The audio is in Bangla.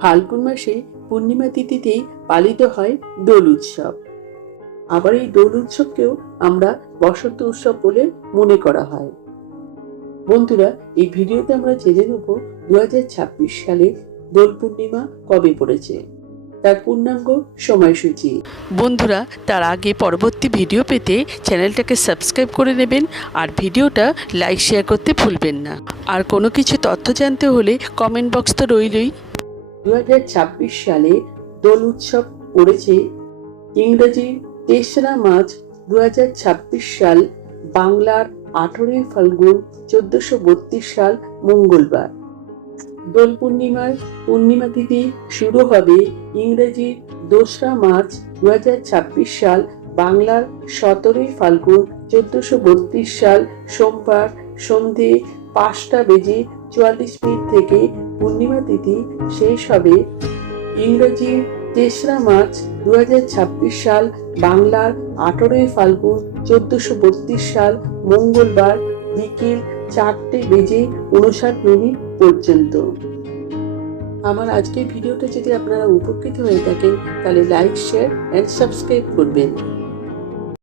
ফাল্গুন মাসে পূর্ণিমা তিথিতেই পালিত হয় দোল উৎসব। আবার এই দোল উৎসবকেও আমরা বসন্ত উৎসব বলে মনে করা হয়। বন্ধুরা, এই ভিডিওতে আমরা জেনে নেব 2026 সালে দোল পূর্ণিমা কবে পড়েছে, তার পূর্ণাঙ্গ সময়সূচি। বন্ধুরা, তার আগে পরবর্তী ভিডিও পেতে চ্যানেলটাকে সাবস্ক্রাইব করে নেবেন আর ভিডিওটা লাইক শেয়ার করতে ভুলবেন না। আর কোনো কিছু তথ্য জানতে হলে কমেন্ট বক্স তো রইলই। 2026 সালে দোল উৎসব পড়েছে ইংরেজি 3রা মার্চ 2026 সাল, বাংলার 18ই ফাল্গুন 1432 সাল মঙ্গলবার। দোল পূর্ণিমার পূর্ণিমা তিথি শুরু হবে ইংরেজি 2রা মার্চ 2026 সাল, বাংলার 17ই ফাল্গুন 1432 সাল সোমবার সন্ধে 5:44 থেকে পূর্ণিমা তিথি শেষ হবে ইংরেজি 3রা মার্চ 2026 সাল, বাংলার 18ই ফাল্গুন 1432 সাল মঙ্গলবার বিকেল 4:59 পর্যন্ত। আমার আজকের ভিডিওটা যদি আপনারা উপকৃত হয়ে থাকেন তাহলে লাইক, শেয়ার এন্ড সাবস্ক্রাইব করবেন।